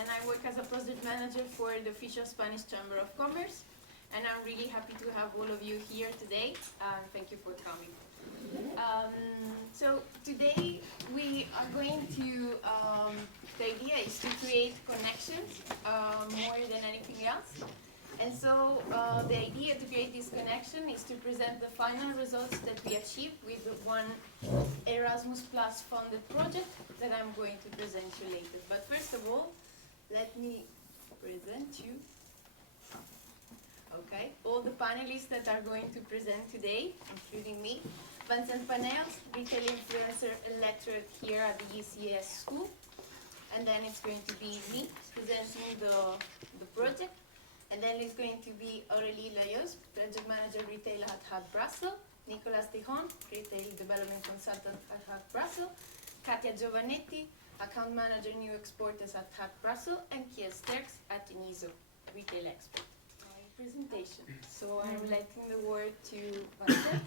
and I work as a project manager for the official Spanish Chamber of Commerce. And I'm really happy to have all of you here today. Thank you for coming. So today we are going to, the idea is to create connections more than anything else. And so the idea to create this connection is to present the final results that we achieved with the one Erasmus Plus funded project that I'm going to present you later. But first of all, let me present you. Okay, all the panelists that are going to present today, including me. Vincent Panels, retail influencer and lecturer here at the UCS school. And then it's going to be me presenting the project. And then it's going to be Aurélie Layos, project manager retail at Hub Brussels. Nicolas Tijon, retail development consultant at Hub Brussels. Katia Giovannetti, account manager new exporters at Hub Brussels. And Kiel Sterks at Iniso, retail expert. Presentation. So I'm letting the word to Vincent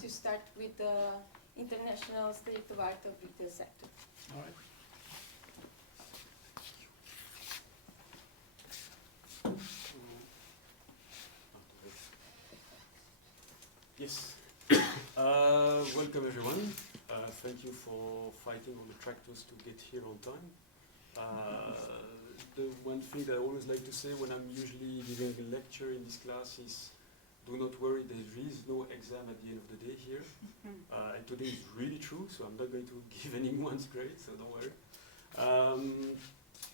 to start with the international state of art of retail sector. All right. Yes. Welcome everyone. Thank you for fighting on the tractors to get here on time. The one thing that I always like to say when I'm usually giving a lecture in this class is, do not worry, there is no exam at the end of the day here. And today is really true, so I'm not going to give anyone's grade, so don't worry.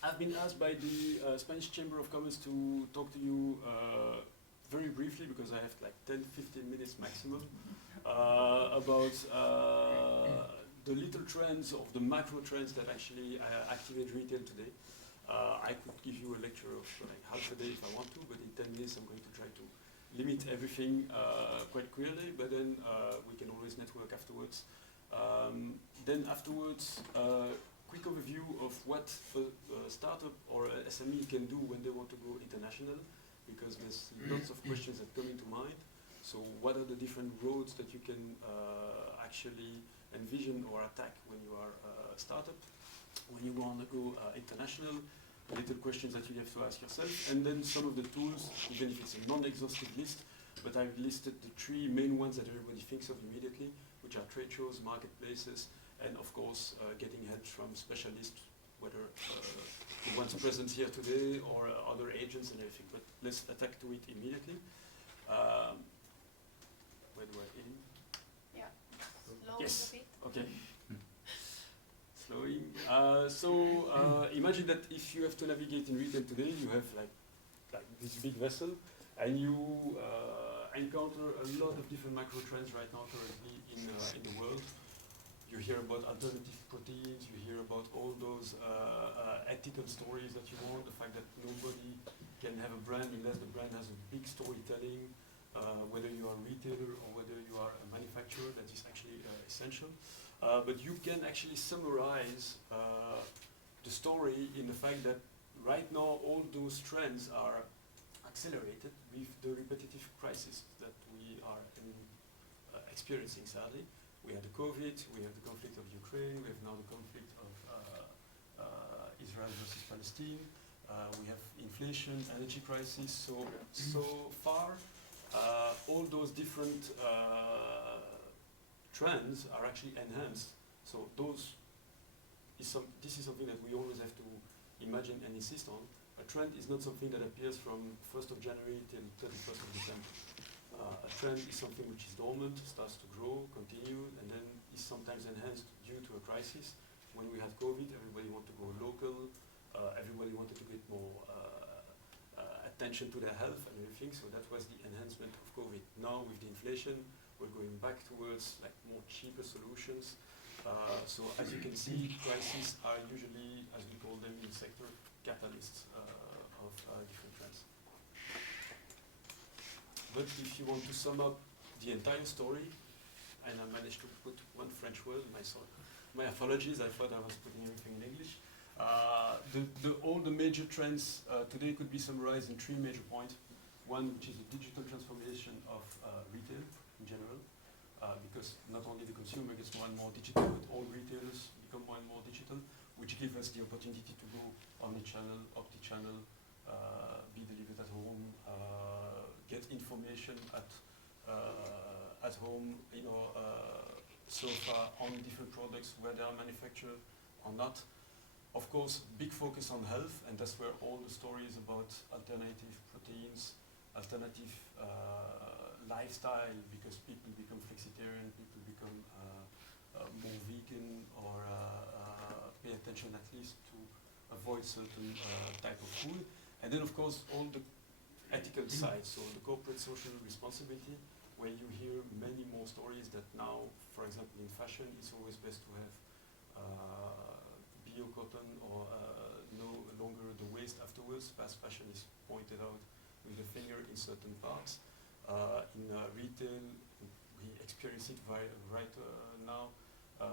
I've been asked by the Spanish Chamber of Commerce to talk to you very briefly, because I have like 10-15 minutes maximum, about the little trends of the macro trends that actually activate retail today. I could give you a lecture of like half a day if I want to, but in 10 minutes I'm going to try to limit everything quite clearly, but then we can always network afterwards. Then afterwards, quick overview of what a startup or a SME can do when they want to go international, because there's lots of questions that come into mind. So what are the different roads that you can actually envision or attack when you are a startup? When you want to go international, little questions that you have to ask yourself, and then some of the tools, even if it's a non-exhaustive list, but I've listed the three main ones that everybody thinks of immediately, which are trade shows, marketplaces, and of course getting help from specialists, whether the ones present here today or other agents and everything. But let's attack to it immediately. Where do I aim? Yeah, slow Yes. a bit. Okay. Slowing. Imagine that if you have to navigate in retail today, you have like this big vessel, and you encounter a lot of different macro trends right now currently in the world. You hear about alternative proteins, you hear about all those ethical stories that you want, the fact that nobody can have a brand unless the brand has a big storytelling, whether you are a retailer or whether you are a manufacturer, that is actually essential. But you can actually summarize the story in the fact that right now all those trends are accelerated with the repetitive crisis that we are experiencing, sadly. We had the COVID, we have the conflict of Ukraine, we have now the conflict of Israel versus Palestine, we have inflation, energy crisis. So far, all those different trends are actually enhanced. So this is something that we always have to imagine and insist on. A trend is not something that appears from 1st of January till 31st of December. A trend is something which is dormant, starts to grow, continue, and then is sometimes enhanced due to a crisis. When we had COVID, everybody wanted to go local, everybody wanted to get more attention to their health and everything, so that was the enhancement of COVID. Now with the inflation, we're going back towards like more cheaper solutions. So as you can see, crises are usually, as we call them in the sector, catalysts of different trends. But if you want to sum up the entire story, and I managed to put one French word, my apologies, I thought I was putting everything in English. All the major trends today could be summarized in three major points. One, which is the digital transformation of retail in general, because not only the consumer gets more and more digital, but all retailers become more and more digital. which give us the opportunity to go omni-channel, opti-channel, be delivered at home, get information at home, you know, so far on different products, where they are manufactured or not. Of course, big focus on health, and that's where all the stories about alternative proteins, alternative lifestyle, because people become flexitarian, people become more vegan, or pay attention at least to avoid certain type of food. And then of course all the ethical side, so the corporate social responsibility, where you hear many more stories that now, for example in fashion, it's always best to have bio cotton, or no longer the waste afterwards. Fast fashion is pointed out with the finger in certain parts. In retail, we experience it right now.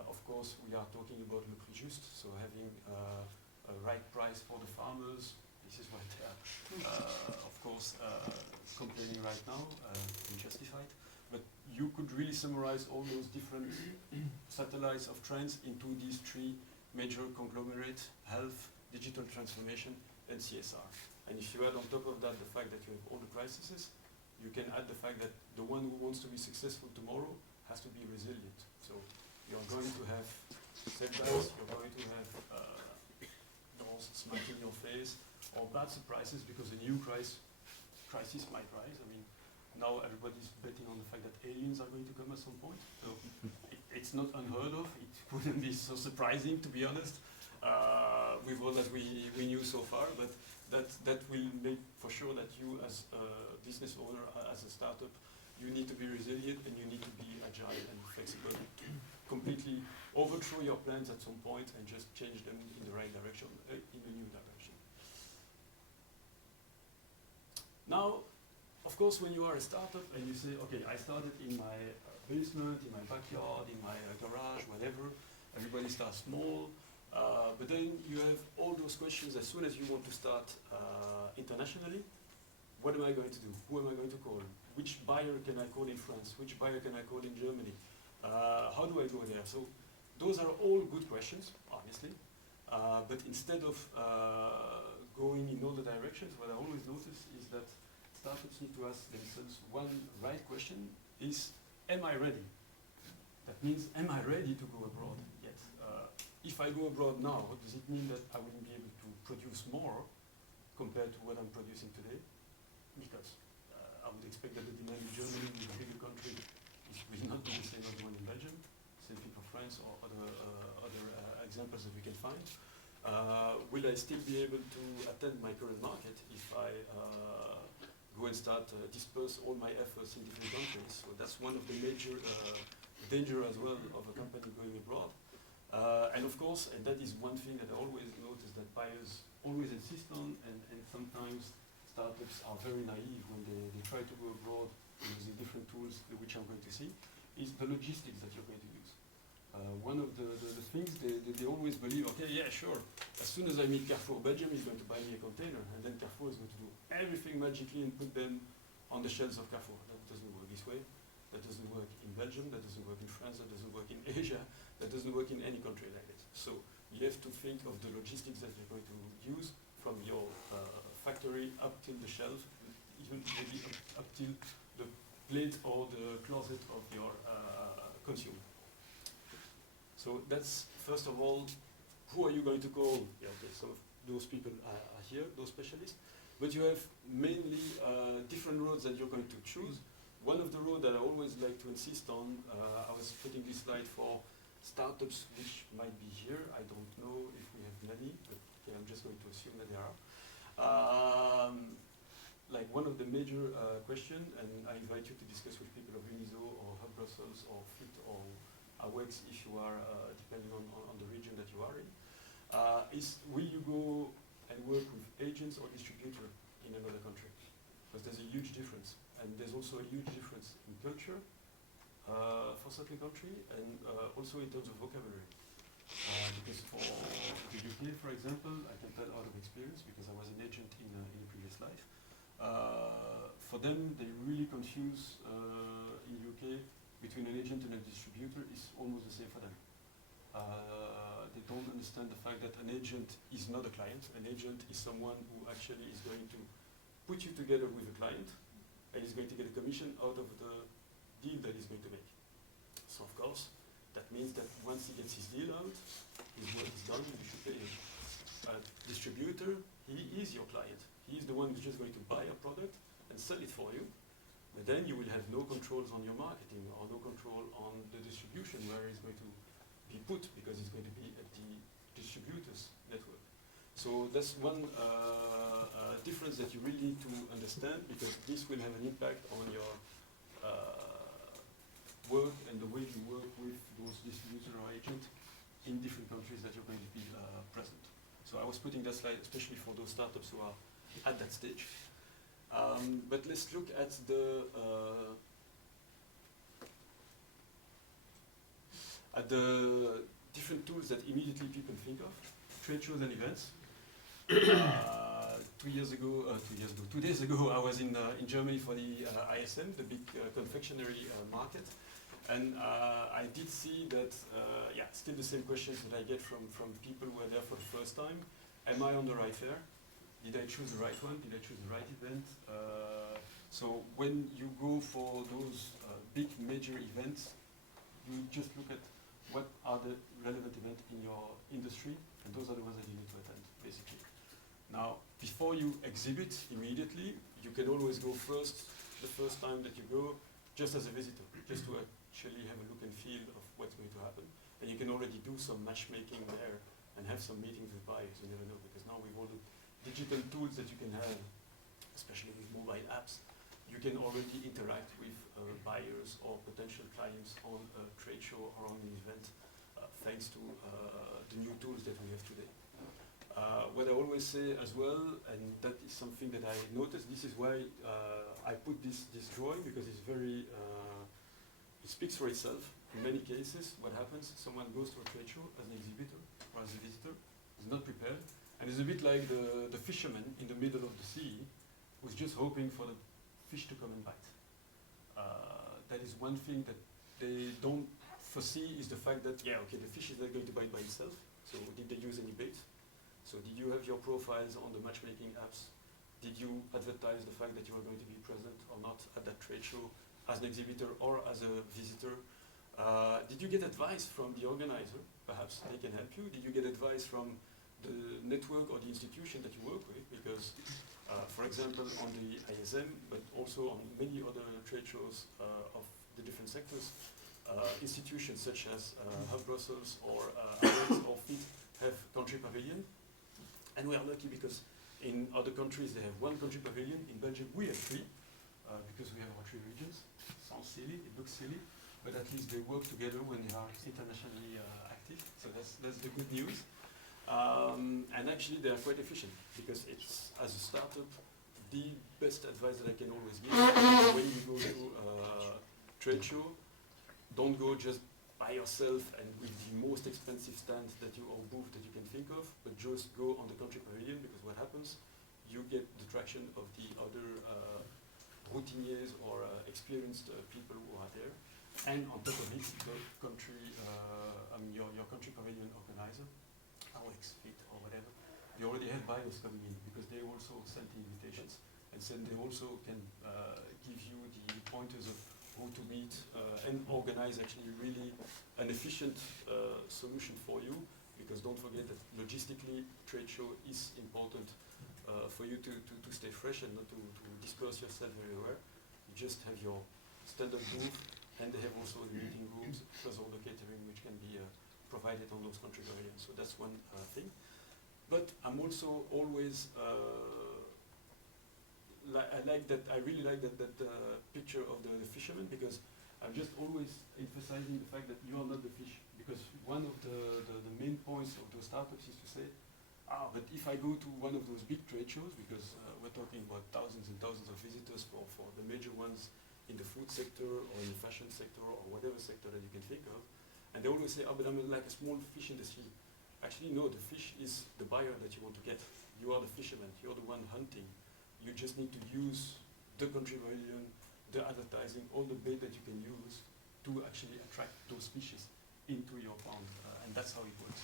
Of course, we are talking about le prix juste, so having a right price for the farmers. This is what they are, of course, complaining right now, unjustified. But you could really summarize all those different satellites of trends into these three major conglomerates: health, digital transformation, and CSR. And if you add on top of that the fact that you have all the crises, you can add the fact that the one who wants to be successful tomorrow has to be resilient. So you're going to have setbacks, you're going to have doors smack in your face, or bad surprises, because a new crisis might rise. I mean, now everybody's betting on the fact that aliens are going to come at some point. So it's not unheard of. It wouldn't be so surprising, to be honest, with all that we knew so far. But that will make for sure that you, as a business owner, as a startup, you need to be resilient, and you need to be agile and flexible to completely overthrow your plans at some point and just change them in the right direction, in a new direction. Now, of course, when you are a startup and you say, okay, I started in my basement, in my backyard, in my garage, whatever, everybody starts small, but then you have all those questions as soon as you want to start internationally. What am I going to do? Who am I going to call? Which buyer can I call in France? Which buyer can I call in Germany? How do I go there? So those are all good questions, obviously, but instead of going in all the directions, what I always notice is that startups need to ask themselves one right question: is, am I ready? That means, am I ready to go abroad yet? If I go abroad now, does it mean that I wouldn't be able to produce more compared to what I'm producing today? Because I would expect that the demand in Germany, in a bigger country, will not be the same as the one in Belgium, same thing for France, or other examples that we can find. Will I still be able to attend my current market if I go and start disperse all my efforts in different countries? So that's one of the major danger as well of a company going abroad. And of course, and that is one thing that I always notice that buyers always insist on, and sometimes startups are very naive when they try to go abroad using different tools, which I'm going to see, is the logistics that you're going to use. One of the things they always believe, okay, yeah, sure, as soon as I meet Carrefour Belgium, he's going to buy me a container, and then Carrefour is going to do everything magically and put them on the shelves of Carrefour. That doesn't work this way. That doesn't work in Belgium, that doesn't work in France, that doesn't work in Asia, that doesn't work in any country like this. So you have to think of the logistics that you're going to use from your factory up till the shelf, even maybe up till the plate or the closet of your consumer. So that's, first of all, who are you going to call? Yeah, okay, so those people are here, those specialists. But you have mainly different roads that you're going to choose. One of the roads that I always like to insist on, I was putting this slide for startups which might be here. I don't know if we have many, but okay, I'm just going to assume that there are. Like one of the major questions, and I invite you to discuss with people of Uniso or Hub Brussels or FIT or AWEX if you are, depending on the region that you are in, is will you go and work with agents or distributor in another country? Because there's a huge difference. And there's also a huge difference in culture for certain country, and also in terms of vocabulary. Because for the UK, for example, I can tell out of experience, because I was an agent in a previous life. For them, they really confuse in UK between an agent and a distributor is almost the same for them. They don't understand the fact that an agent is not a client. An agent is someone who actually is going to put you together with a client and is going to get a commission out of the deal that he's going to make. So of course, that means that once he gets his deal out, his work is done, you should pay him. A distributor, he is your client. He is the one who's just going to buy a product and sell it for you. But then you will have no controls on your marketing or no control on the distribution where it's going to be put, because it's going to be at the distributor's network. So that's one difference that you really need to understand, because this will have an impact on your work and the way you work with those distributor or agent in different countries that you're going to be present. So I was putting that slide especially for those startups who are at that stage. But let's look at the different tools that immediately people think of. Trade shows and events. 2 days ago, I was in Germany for the ISM, the big confectionery market. And I did see that, still the same questions that I get from people who are there for the first time. Am I on the right fair? Did I choose the right one? Did I choose the right event? So when you go for those big major events, you just look at what are the relevant events in your industry, and those are the ones that you need to attend, basically. Now, before you exhibit immediately, you can always go first, the first time that you go, just as a visitor, just to actually have a look and feel of what's going to happen. And you can already do some matchmaking there and have some meetings with buyers, you never know, because now with all the digital tools that you can have, especially with mobile apps, you can already interact with buyers or potential clients on a trade show or on an event, thanks to the new tools that we have today. What I always say as well, and that is something that I noticed, this is why I put this drawing, because it's very, it speaks for itself. In many cases, what happens, someone goes to a trade show as an exhibitor or as a visitor, is not prepared, and it's a bit like the fisherman in the middle of the sea who's just hoping for the fish to come and bite. That is one thing that they don't foresee, is the fact that, the fish is not going to bite by itself, so did they use any bait? So did you have your profiles on the matchmaking apps? Did you advertise the fact that you were going to be present or not at that trade show as an exhibitor or as a visitor? Did you get advice from the organizer? Perhaps they can help you. Did you get advice from the network or the institution that you work with? Because, for example, on the ISM, but also on many other trade shows of the different sectors, institutions such as Hub Brussels or AREX or FIT have country pavilion. And we are lucky because in other countries they have one country pavilion. In Belgium we have 3, because we have our 3 regions. Sounds silly, it looks silly, but at least they work together when they are internationally active. So that's the good news. And actually they are quite efficient, because it's, as a startup, the best advice that I can always give is when you go to a trade show, don't go just by yourself and with the most expensive stand that you, or booth that you can think of, but just go on the country pavilion, because what happens, you get the traction of the other routiniers or experienced people who are there, and on top of it, the country, your country pavilion organizer, AREX, FIT or whatever, you already have buyers coming in, because they also send the invitations, and then they also can give you the pointers of who to meet and organize actually really an efficient solution for you, because don't forget that logistically trade show is important for you to stay fresh and not to disperse yourself everywhere. You just have your standard booth, and they have also the meeting rooms plus all the catering which can be provided on those country pavilions. So that's one thing. But I'm also always I really like that picture of the fisherman, because I'm just always emphasizing the fact that you are not the fish. Because one of the main points of those startups is to say, but if I go to one of those big trade shows, because we're talking about thousands and thousands of visitors for the major ones in the food sector or in the fashion sector or whatever sector that you can think of, and they always say, but I'm like a small fish in the sea. Actually, no, the fish is the buyer that you want to get. You are the fisherman, you're the one hunting. You just need to use the country pavilion, the advertising, all the bait that you can use to actually attract those species. into your pond, and that's how it works.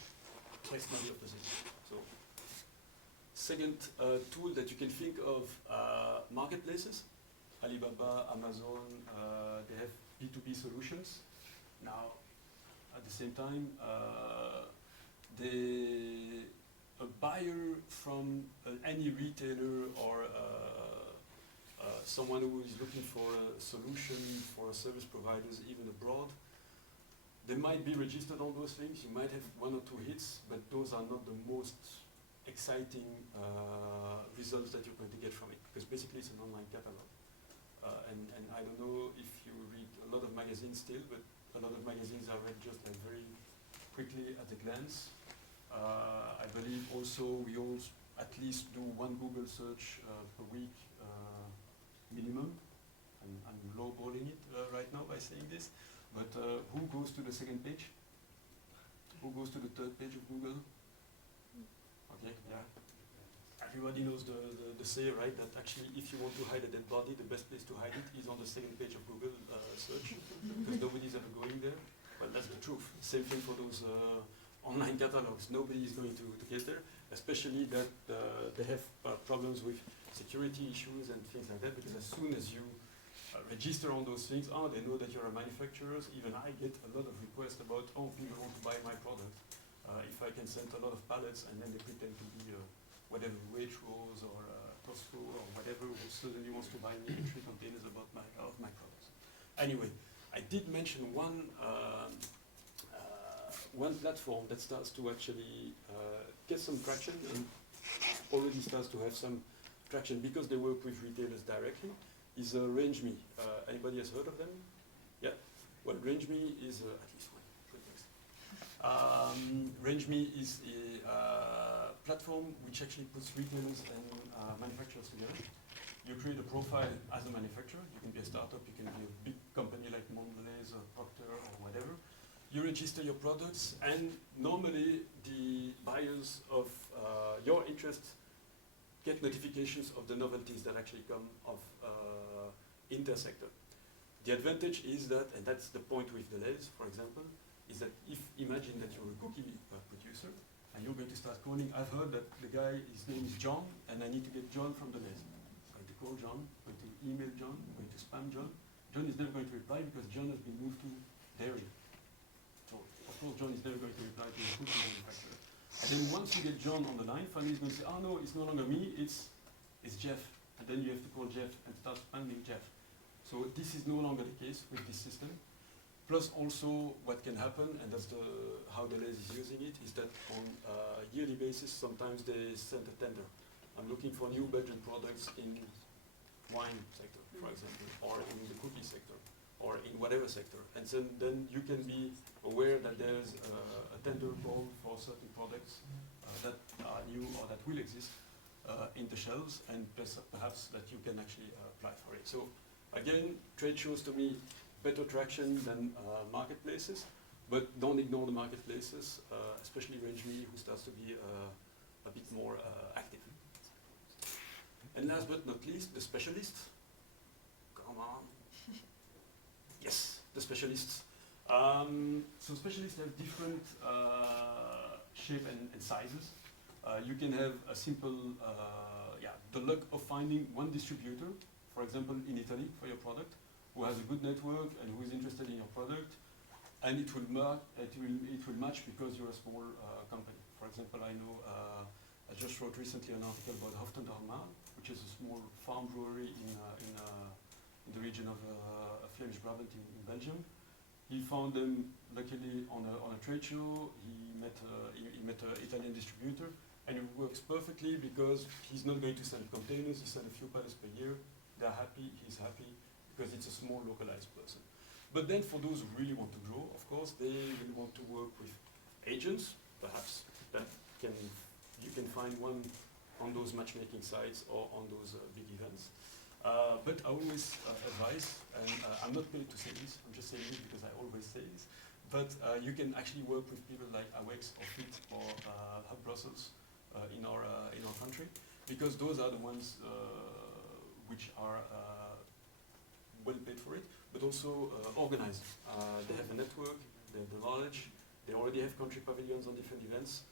It's not the opposite. So, second tool that you can think of, marketplaces. Alibaba, Amazon, they have B2B solutions. Now, at the same time, a buyer from any retailer or someone who is looking for a solution for service providers, even abroad, they might be registered on those things. You might have one or two hits, but those are not the most exciting results that you're going to get from it, because basically it's an online catalog. And I don't know if you read a lot of magazines still, but a lot of magazines are read just like very quickly at a glance. I believe also we all at least do one Google search per week minimum. I'm lowballing it right now by saying this, but who goes to the second page? Who goes to the third page of Google? Okay, yeah. Everybody knows the say, right, that actually if you want to hide a dead body, the best place to hide it is on the second page of Google search, because nobody's ever going there. Well, that's the truth. Same thing for those online catalogs. Nobody is going to get there, especially that they have problems with security issues and things like that, because as soon as you register on those things, they know that you're a manufacturer. Even I get a lot of requests about, people want to buy my product. If I can send a lot of pallets, and then they pretend to be whatever, Waitrose or Costco or whatever, who suddenly wants to buy me 3 containers of my products. Anyway, I did mention one platform that starts to actually get some traction and already starts to have some traction because they work with retailers directly, is RangeMe. Anybody has heard of them? Yeah? Well, RangeMe is, at least one, good next. RangeMe is a platform which actually puts retailers and manufacturers together. You create a profile as a manufacturer. You can be a startup, you can be a big company like Mondelez or Procter or whatever. You register your products, and normally the buyers of your interest get notifications of the novelties that actually come of in their sector. The advantage is that, and that's the point with the Lay's, for example, is that if imagine that you're a cookie producer and you're going to start calling, I've heard that the guy, his name is John, and I need to get John from the Lay's. I'm going to call John, I'm going to email John, I'm going to spam John. John is never going to reply because John has been moved to dairy. So, of course, John is never going to reply to the cookie manufacturer. And then once you get John on the line, finally he's going to say, no, it's no longer me, it's Jeff. And then you have to call Jeff and start spamming Jeff. So this is no longer the case with this system. Plus also what can happen, and that's how the Lay's is using it, is that on a yearly basis, sometimes they send a tender. I'm looking for new Belgian products in wine sector, for example, or in the cookie sector, or in whatever sector. And so then you can be aware that there's a tender call for certain products that are new or that will exist in the shelves, and perhaps that you can actually apply for it. So again, trade shows to me better traction than marketplaces, but don't ignore the marketplaces, especially RangeMe, who starts to be a bit more active. And last but not least, the specialists. Come on. Yes, the specialists. So specialists have different shape and sizes. You can have a simple, the luck of finding one distributor, for example, in Italy for your product, who has a good network and who is interested in your product, and it will match because you're a small company. For example, I know I just wrote recently an article about Hoftendormaal, which is a small farm brewery in the region of Flemish Brabant in Belgium. He found them luckily on a trade show. He met an Italian distributor, and it works perfectly because he's not going to send containers. He sends a few pallets per year. They're happy. He's happy because it's a small localized person. But then for those who really want to grow, of course, they will want to work with agents, perhaps that you can find one on those matchmaking sites or on those big events. But I always advise, and I'm not paid to say this, I'm just saying it because I always say this, but you can actually work with people like AWEX or FIT or Hub Brussels in our country, because those are the ones which are well paid for it, but also organized. They have a network, the knowledge. They already have country pavilions on different events.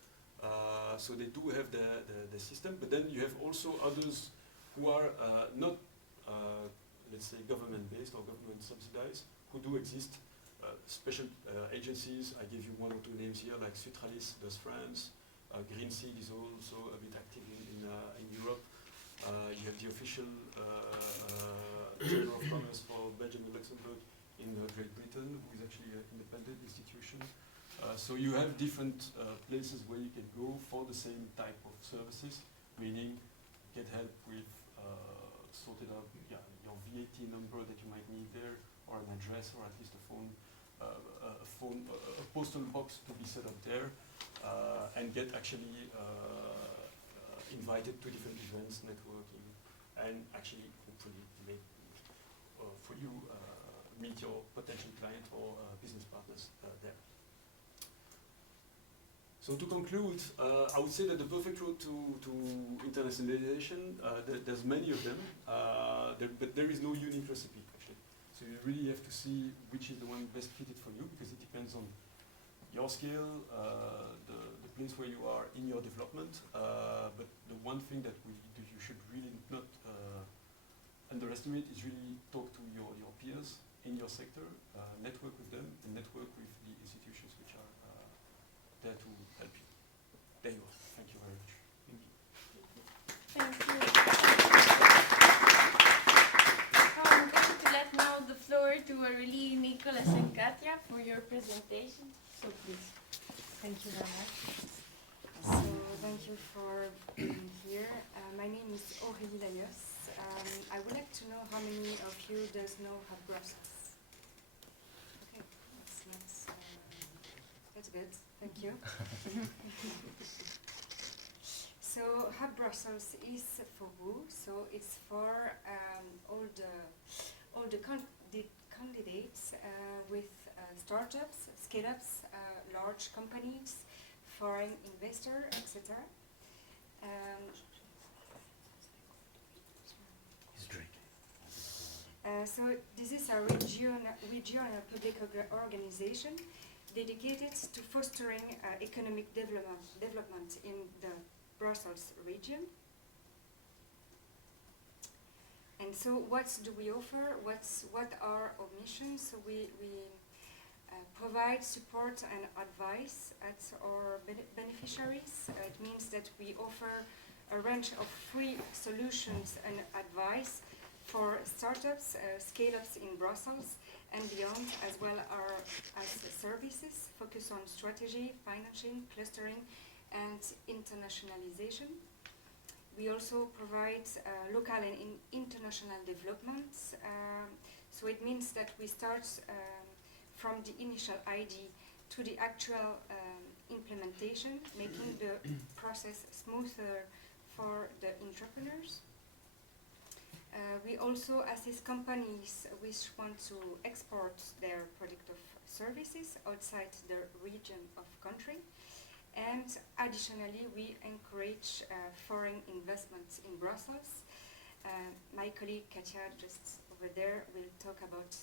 So they do have the system, but then you have also others who are not, let's say, government-based or government-subsidized, who do exist. Special agencies, I give you one or two names here, like Sutralis does France, Green Seed is also a bit active in Europe. You have the official Chamber of Commerce for Belgium and Luxembourg in Great Britain, who is actually an independent institution. So you have different places where you can go for the same type of services, meaning get help with sorted out your VAT number that you might need there, or an address, or at least a postal box to be set up there, and get actually invited to different events, networking, and actually hopefully make for you meet your potential client or business partners there. So to conclude, I would say that the perfect road to internationalization, there's many of them, but there is no unique recipe actually. So you really have to see which is the one best fitted for you, because it depends on your skill, the place where you are in your development. But the one thing that you should really not underestimate is really talk to your peers in your sector, network with them, and network with the institutions which are there to help you. There you are. Thank you very much. Thank you. I'm going to let now the floor to Aurélie, Nicolas, and Katja for your presentation. So please. Thank you very much. So thank you for being here. My name is Aurélie Laios. I would like to know how many of you does know Hub Brussels. Okay, that's good. Thank you. So Hub Brussels is for who? So it's for all the candidates with startups, scale-ups, large companies, foreign investor, etc. So this is a regional public organization dedicated to fostering economic development in the Brussels region. And so what do we offer? What are our missions? So we provide support and advice at our beneficiaries. It means that we offer a range of free solutions and advice for startups, scale-ups in Brussels and beyond, as well as services focus on strategy, financing, clustering, and internationalization. We also provide local and international development. So it means that we start from the initial idea to the actual implementation, making the process smoother for the entrepreneurs. We also assist companies which want to export their product of services outside the region of country. And additionally, we encourage foreign investments in Brussels. My colleague Katja, just over there, will talk about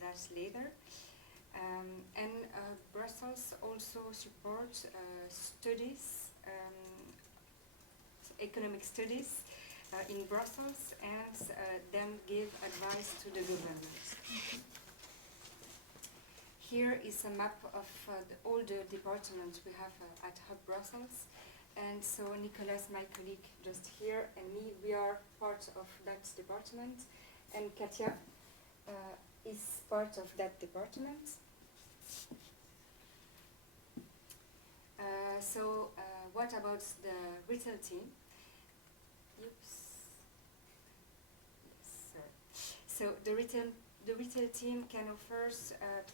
that later. Brussels also supports studies, economic studies in Brussels, and then give advice to the government. Here is a map of all the departments we have at Hub Brussels. And so Nicolas, my colleague, just here, and me, we are part of that department. And Katja is part of that department. What about the retail team? Oops. Yes, sir. So the retail team can offer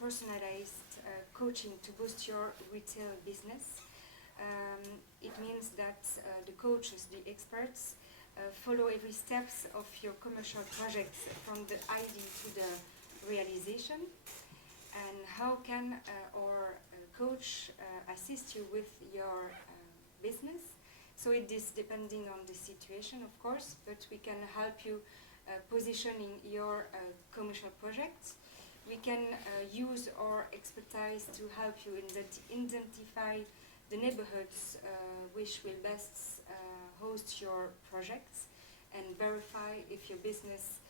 personalized coaching to boost your retail business. It means that the coaches, the experts, follow every steps of your commercial projects from the idea to the realization. And how can our coach assist you with your business? So it is depending on the situation, of course, but we can help you positioning your commercial projects. we can use our expertise to help you identify the neighborhoods which will best host your projects and verify if your business,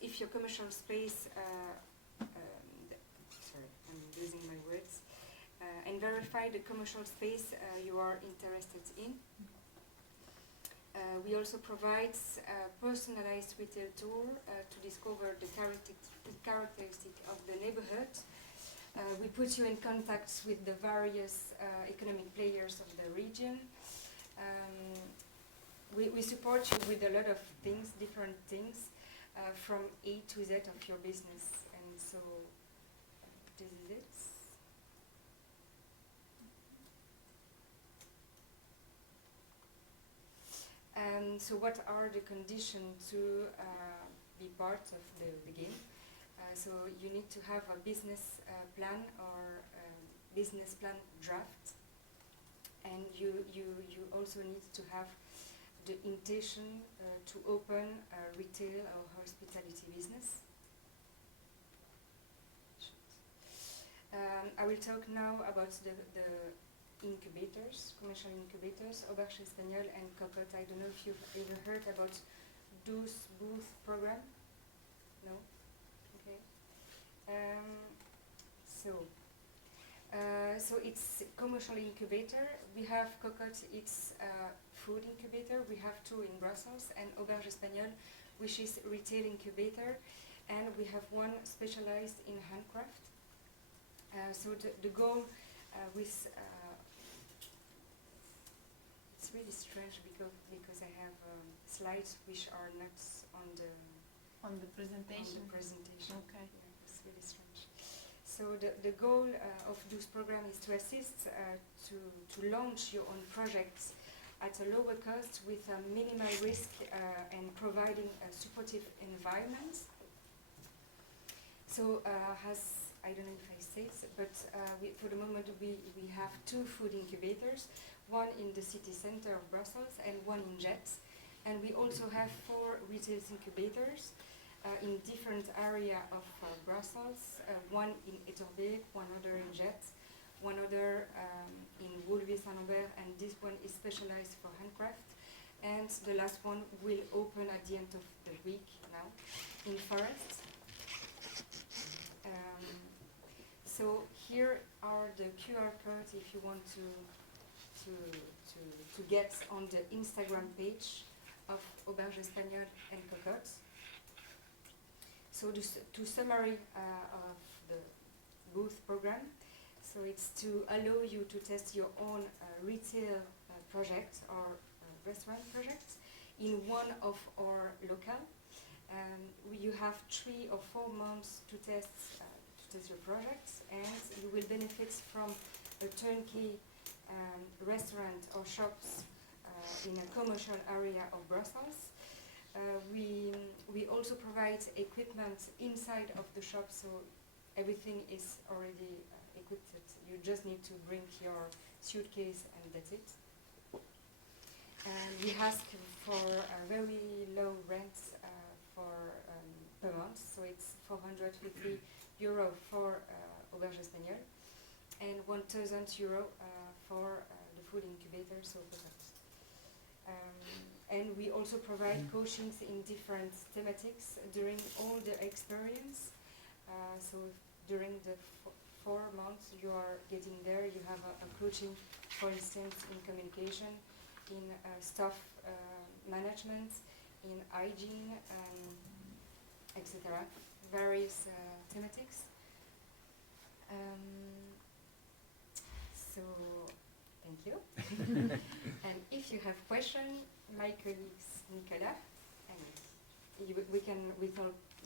if your commercial space, sorry, I'm losing my words, and verify the commercial space you are interested in. We also provide a personalized retail tour to discover the characteristic of the neighborhood. We put you in contact with the various economic players of the region. We support you with a lot of things, different things, from A to Z of your business. And so this is it. So what are the conditions to be part of the game? So you need to have a business plan or business plan draft, and you also need to have the intention to open a retail or hospitality business. I will talk now about the incubators, commercial incubators, Auberge Espagnole and Cocotte. I don't know if you've ever heard about those booth program. No? Okay. So it's commercial incubator. We have Cocotte, it's food incubator. We have two in Brussels, and Auberge Espagnole, which is retail incubator, and we have one specialized in handcraft. So the goal with it's really strange because I have slides which are not on the presentation. Okay. Yeah, it's really strange. So the goal of this program is to assist to launch your own projects at a lower cost with a minimal risk and providing a supportive environment. So I don't know if I say it, but for the moment we have two food incubators, one in the city center of Brussels and one in Jet. And we also have 4 retail incubators in different areas of Brussels, one in Etterbeek, one other in Jet, one other in Woluwe-Saint-Lambert, and this one is specialized for handcraft. And the last one will open at the end of the week now in Forest. So here are the QR codes if you want to get on the Instagram page of Auberge Espagnole and Cocotte. So to summary of the booth program, so it's to allow you to test your own retail project or restaurant project in one of our local. You have 3 or 4 months to test your projects, and you will benefit from a turnkey restaurant or shops in a commercial area of Brussels. We also provide equipment inside of the shop, so everything is already equipped. You just need to bring your suitcase and that's it. And we ask for a very low rent per month, so it's 450 euro for Auberge Espagnole and 1,000 euro for the food incubator, so Cocotte. And we also provide coachings in different thematics during all the experience. So during the 4 months you are getting there, you have a coaching, for instance, in communication, in staff management, in hygiene, etc. Various thematics. So thank you. And if you have questions, my colleagues Nicolas and we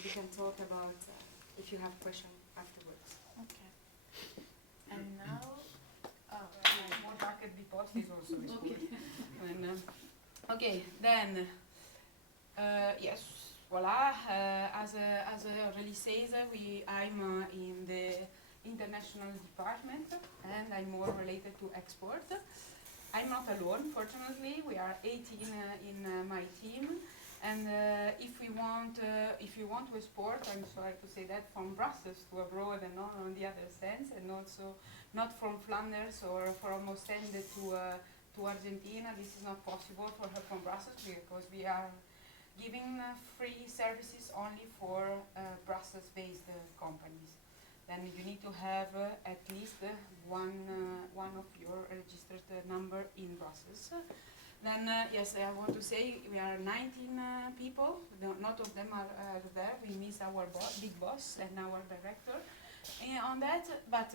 can talk about if you have questions afterwards. Okay. And now, More market reports is also okay. And, okay, then yes, voila. As Aurélie says, I'm in the international department, and I'm more related to export. I'm not alone, fortunately. We are 18 in my team, and if you want to export, I'm sorry to say that, from Brussels to abroad and not on the other sense, and also not from Flanders or from Ostende to Argentina. This is not possible for her from Brussels because we are giving free services only for Brussels-based companies. Then you need to have at least one of your registered number in Brussels. Then, yes, I want to say we are 19 people. Not of them are there. We miss our big boss and our director on that. But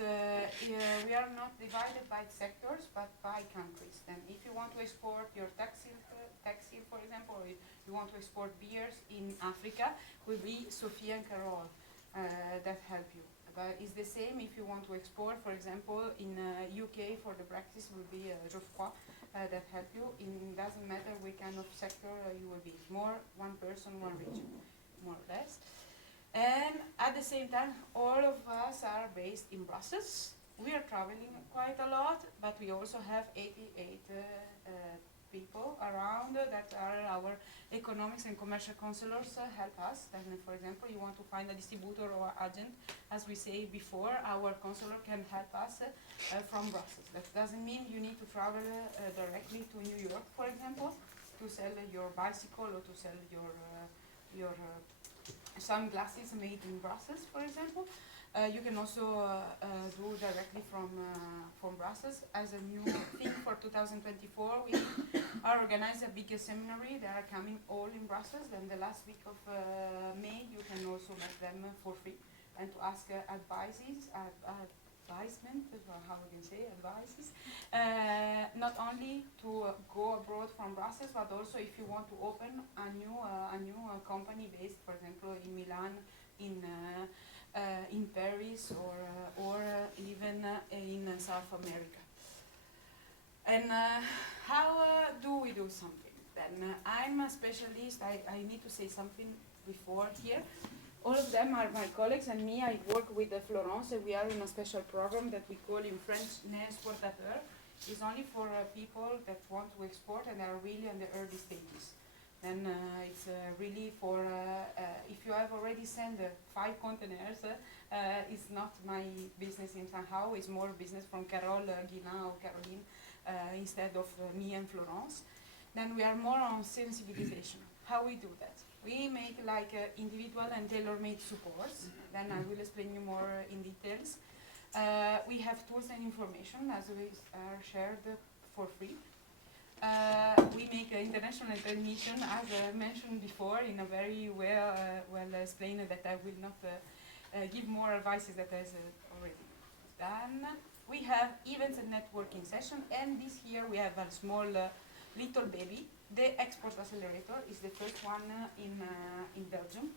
we are not divided by sectors, but by countries. Then if you want to export your textile, for example, or you want to export beers in Africa, will be Sophia and Carol that help you. But it's the same if you want to export, for example, in UK for the practice will be Geoffroy that help you. It doesn't matter which kind of sector you will be. More one person, one region, more or less. And at the same time, all of us are based in Brussels. We are traveling quite a lot, but we also have 88 people around that are our economics and commercial counselors help us. Then, for example, you want to find a distributor or agent, as we say before, our counselor can help us from Brussels. That doesn't mean you need to travel directly to New York, for example, to sell your bicycle or to sell your sunglasses made in Brussels, for example. You can also do directly from Brussels. As a new thing for 2024, we are organizing a big seminary. They are coming all in Brussels. Then the last week of May, you can also make them for free and to ask advices, how we can say, advices. Not only to go abroad from Brussels, but also if you want to open a new company based, for example, in Milan, in Paris or even in South America. And how do we do something? Then I'm a specialist. I need to say something before here. All of them are my colleagues and me. I work with Florence. And we are in a special program that we call in French Né-Exportateur. It's only for people that want to export and are really in the early stages. And it's really for, if you have already sent 5 containers, it's not my business in somehow, it's more business from Carol, Guilain or Caroline instead of me and Florence. Then we are more on sensibilization. How we do that? We make like individual and tailor-made supports. Then I will explain you more in details. We have tools and information as we are shared for free. We make international transmission, as mentioned before, in a very well explained that I will not give more advices that is already done. We have events and networking session, and this year we have a small little baby. The Export Accelerator is the first one in Belgium.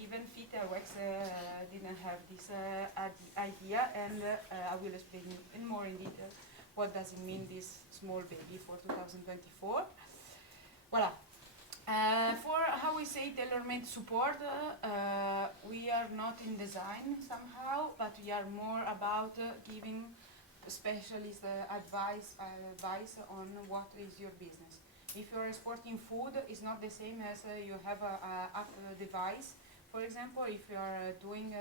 Even Fita Wex didn't have this idea, and I will explain in more in detail what does it mean, this small baby for 2024. Voila. For how we say tailor-made support, we are not in design somehow, but we are more about giving specialist advice on what is your business. If you're exporting food, it's not the same as you have a device. For example, if you are doing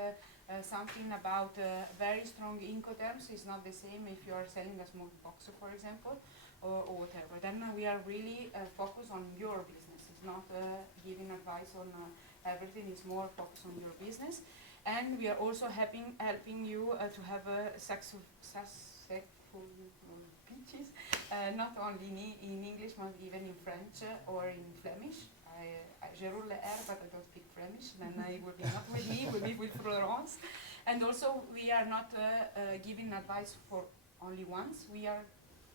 something about very strong Incoterms, it's not the same if you are selling a small box, for example, or whatever. Then we are really focused on your business. It's not giving advice on everything, it's more focused on your business. And we are also helping you to have a successful pitches, not only in English, but even in French or in Flemish. Je roule le R, but I don't speak Flemish, then I will be not with me, will be with Florence. And also, we are not giving advice for only once. We are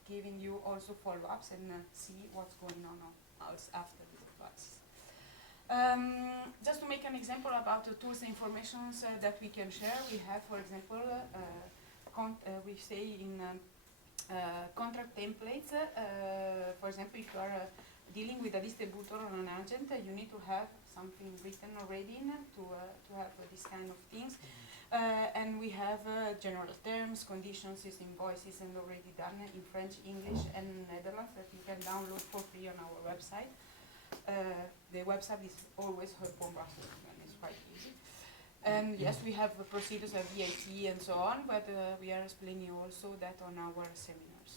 giving you also follow-ups and see what's going on after this advice. Just to make an example about the tools and informations that we can share, we have, for example, we say in contract templates. For example, if you are dealing with a distributor or an agent, you need to have something written already to have this kind of things. And we have general terms, conditions, invoices, and already done in French, English, and Netherlands that you can download for free on our website. the website is always Hub from Brussels, and it's quite easy. And yes, we have procedures of VAT and so on, but we are explaining also that on our seminars.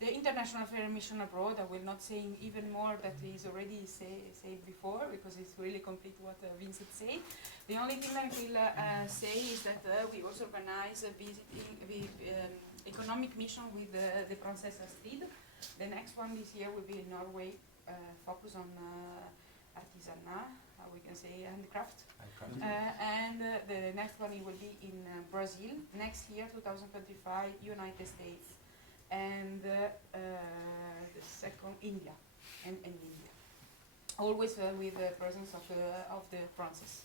The International Fair Mission Abroad, I will not say even more that is already said before, because it's really complete what Vincent said. The only thing I will say is that we also organize a visiting economic mission with the Princess Astrid. The next one this year will be in Norway, focus on artisanat, how we can say handcraft. And the next one it will be in Brazil. Next year, 2025, United States. And the second, India. And India. Always with the presence of the Francis.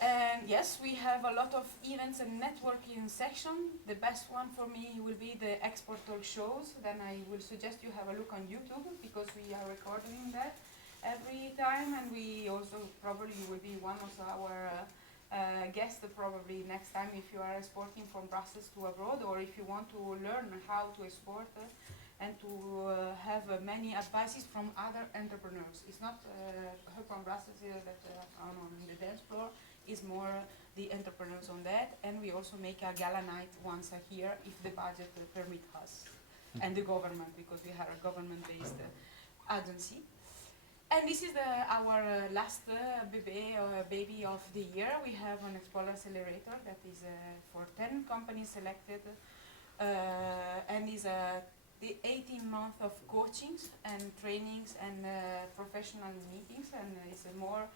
And yes, we have a lot of events and networking section. The best one for me will be the export talk shows. Then I will suggest you have a look on YouTube, because we are recording that every time, and we also probably will be one of our guests probably next time if you are exporting from Brussels to abroad, or if you want to learn how to export and to have many advices from other entrepreneurs. It's not her from Brussels here that on the dance floor, is more the entrepreneurs on that, and we also make a gala night once a year if the budget permit us, and the government, because we are a government-based agency. And this is our last baby of the year. We have an Explorer Accelerator that is for 10 companies selected, and is the 18 months of coachings and trainings and professional meetings, and it's more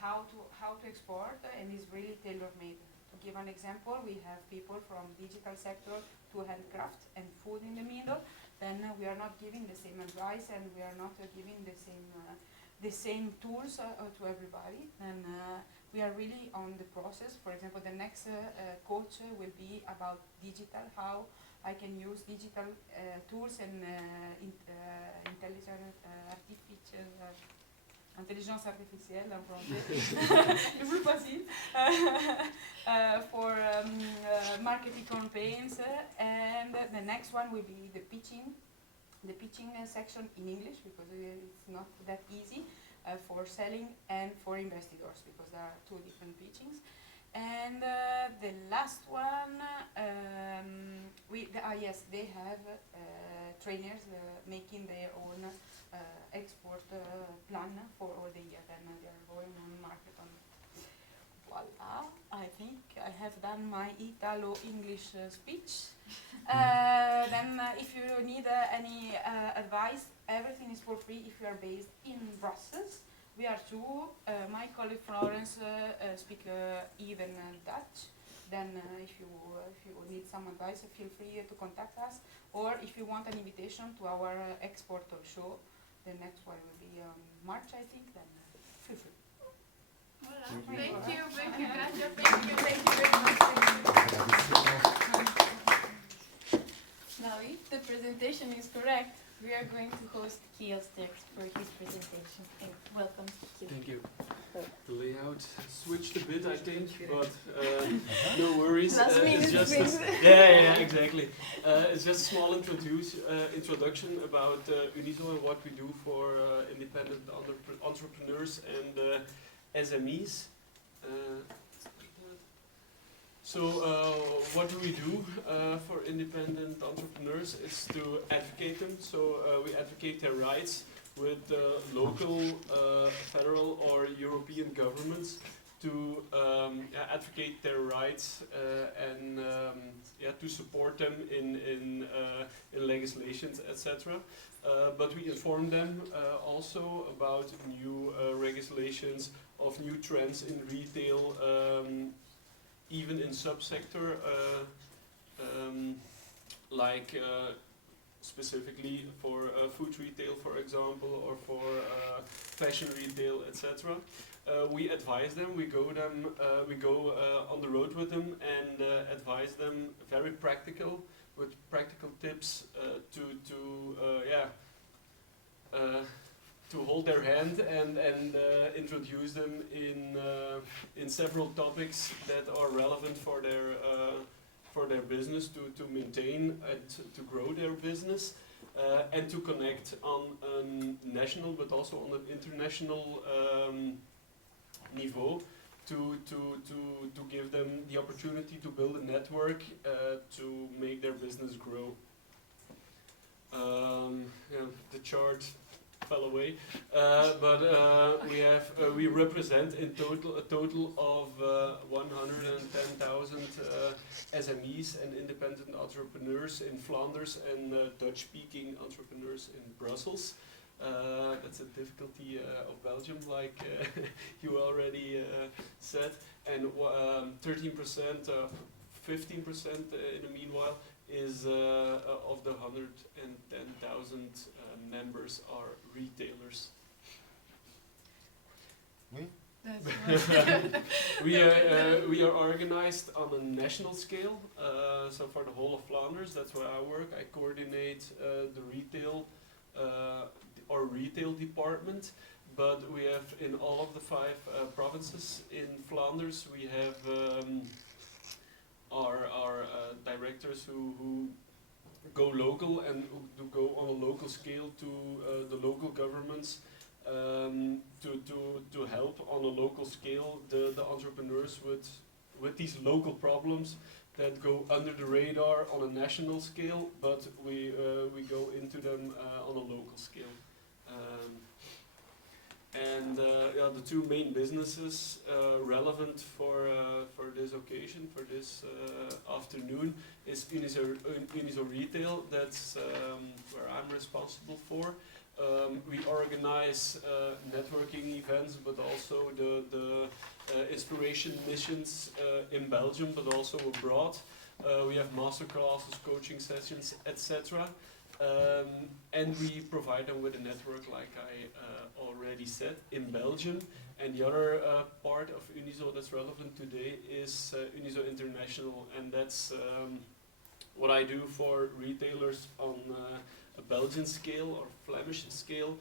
how to export, and is really tailor-made. To give an example, we have people from digital sector to handcraft and food in the middle. Then we are not giving the same advice, and we are not giving the same tools to everybody. And we are really on the process. For example, the next coach will be about digital, how I can use digital tools and intelligence artificielle en français, le plus facile, for marketing campaigns. And the next one will be the pitching section in English, because it's not that easy for selling and for investors, because there are two different pitchings. And the last one, yes, they have trainers making their own export plan for all the year. Then they are going on market on. Voila, I think I have done my Italo-English speech. Then if you need any advice, everything is for free if you are based in Brussels. We are two. My colleague Florence speaks even Dutch. Then if you need some advice, feel free to contact us. Or if you want an invitation to our export show, the next one will be March, I think, then feel free. Thank you, Katja. Thank you very much. Now, if the presentation is correct, we are going to host Kiel's text for his presentation. And welcome, Kiel. Thank you. The layout switched a bit, I think, but no worries. It's just yeah, exactly. It's just a small introduction about Uniso and what we do for independent entrepreneurs and SMEs. So what do we do for independent entrepreneurs? It's to advocate them. So we advocate their rights with local, federal or European governments to advocate their rights and to support them in legislations, etc. But we inform them also about new legislations, of new trends in retail, even in subsector, like specifically for food retail, for example, or for fashion retail, etc. We advise them. We go on the road with them and advise them very practical, with practical tips to hold their hand and introduce them in several topics that are relevant for their business, to maintain and to grow their business. and to connect on a national but also on an international niveau to give them the opportunity to build a network to make their business grow. Yeah, the chart fell away, but we represent in total a total of 110,000 SMEs and independent entrepreneurs in Flanders and Dutch-speaking entrepreneurs in Brussels. That's a difficulty of Belgium, like you already said, and 13%, 15% in the meanwhile is of the 110,000 members are retailers. We are organized on a national scale, so for the whole of Flanders, that's where I work. I coordinate the retail, our retail department, but we have in all of the 5 provinces in Flanders, we have our directors who go local and who go on a local scale to the local governments to help on a local scale the entrepreneurs with these local problems that go under the radar on a national scale, but we go into them on a local scale. Yeah, the 2 main businesses relevant for this occasion, for this afternoon, is Unizo Retail. That's where I'm responsible for. We organize networking events, but also the inspiration missions in Belgium, but also abroad. We have master classes, coaching sessions, etc. And we provide them with a network, like I already said, in Belgium. And the other part of Unizo that's relevant today is Unizo International, and that's what I do for retailers on a Belgian scale or Flemish scale.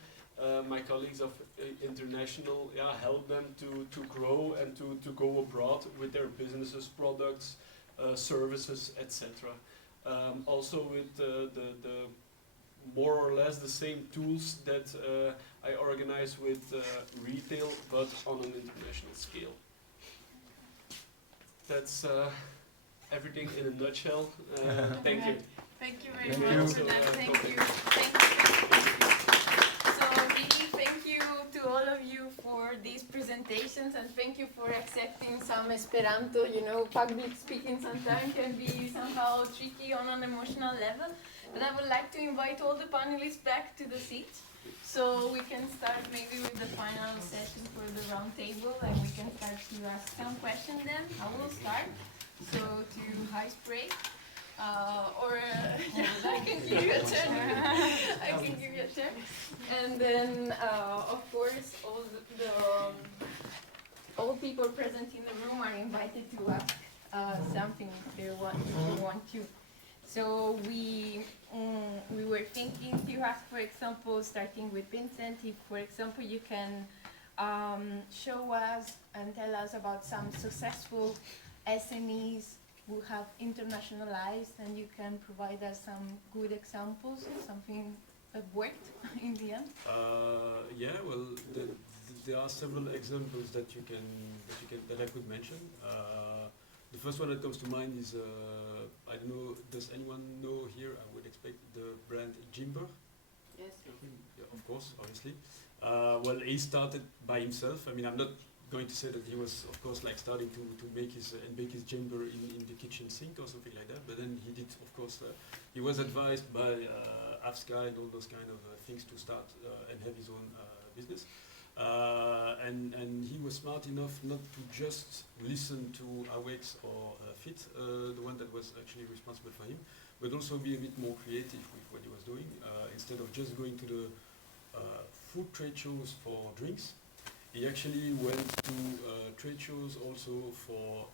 My colleagues of International help them to grow and to go abroad with their businesses, products, services, etc. Also with the more or less the same tools that I organize with retail, but on an international scale. That's everything in a nutshell. Thank you. Thank you very much for that. Thank you. So really thank you to all of you for these presentations, and thank you for accepting some Esperanto. You know, public speaking sometimes can be somehow tricky on an emotional level. But I would like to invite all the panelists back to the seats, so we can start maybe with the final session for the round table, and we can start to ask some questions then. I will start. So to high spray, I can give you a turn. I can give you a turn. And then, of course, all people present in the room are invited to ask something if they want to. So we were thinking to ask, for example, starting with Vincent, if, for example, you can show us and tell us about some successful SMEs who have internationalized, and you can provide us some good examples of something that worked in the end. Yeah, well, there are several examples that I could mention. The first one that comes to mind is I don't know. Does anyone know here? I would expect the brand Jimber. Yes. Yeah, of course, obviously. Well, he started by himself. I mean, I'm not going to say that he was, of course, like starting to make his Jimber in the kitchen sink or something like that. But then he did, of course, he was advised by AFSCA and all those kind of things to start and have his own business. And he was smart enough not to just listen to AWEX or FIT, the one that was actually responsible for him, but also be a bit more creative with what he was doing. Instead of just going to the food trade shows for drinks, he actually went to trade shows also for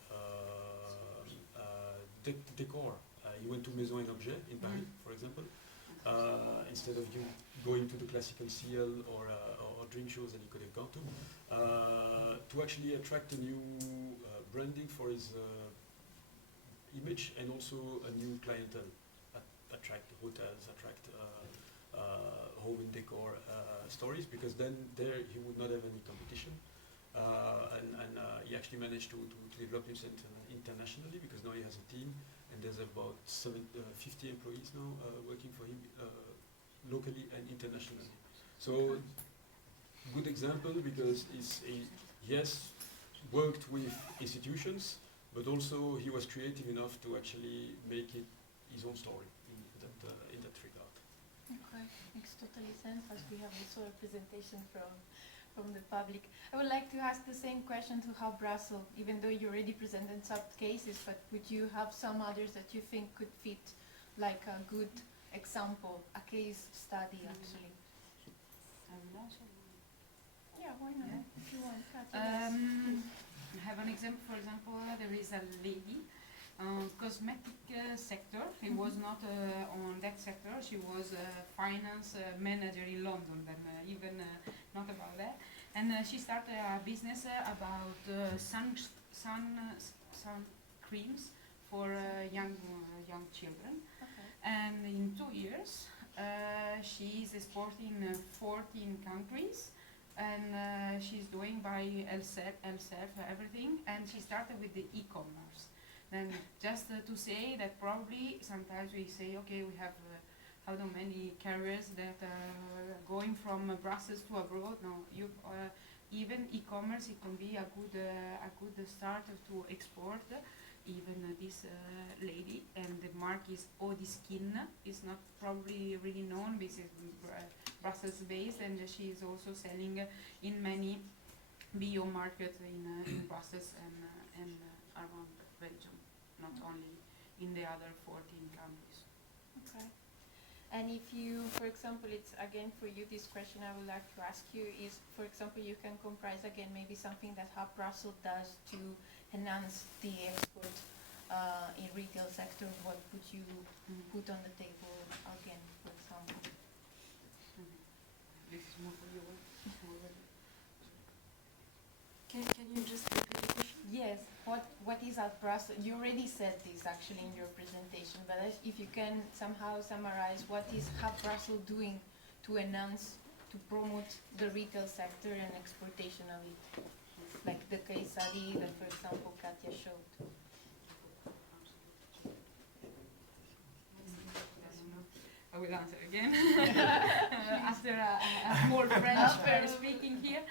decor. He went to Maison et Objet in Paris, for example. Instead of you going to the classical CL or drink shows that he could have gone to actually attract a new branding for his image and also a new clientele attract hotels, attract home and decor stories, because then there he would not have any competition. And he actually managed to develop himself internationally, because now he has a team, and there's about 50 employees now working for him locally and internationally. So, good example, because he has worked with institutions, but also he was creative enough to actually make it his own story in that regard. Okay, makes totally sense, as we have also a presentation from the public. I would like to ask the same question to Hub Brussels, even though you already presented some cases, but would you have some others that you think could fit like a good example, a case study actually? I will answer. Yeah, why not? Yeah. If you want, Katja, yes, please. I have an example. For example, there is a lady, cosmetic sector. She was not on that sector. She was a finance manager in London, then even not about that. And she started a business about sun creams for young children. Okay. And in 2 years, she is exporting 14 countries, and she's doing by herself everything. And she started with the e-commerce. Then just to say that probably sometimes we say, okay, we have how many carriers that are going from Brussels to abroad. No, even e-commerce, it can be a good start to export. Even this lady, and the mark is Odi Skin, is not probably really known because it's Brussels based, and she is also selling in many bio markets in Brussels and around Belgium, not only in the other 14 countries. Okay. And if you, for example, it's again for you, this question I would like to ask you is, for example, you can comprise again maybe something that Hub Brussels does to enhance the export in retail sector. What would you put on the table again, for example? This is more for you. Can you just repeat the question? Yes. What is Hub Brussels? You already said this actually in your presentation, but if you can somehow summarize, what is Hub Brussels doing to enhance, to promote the retail sector and exportation of it? Like the case study that, for example, Katja showed. I will answer again after a more French speaking here.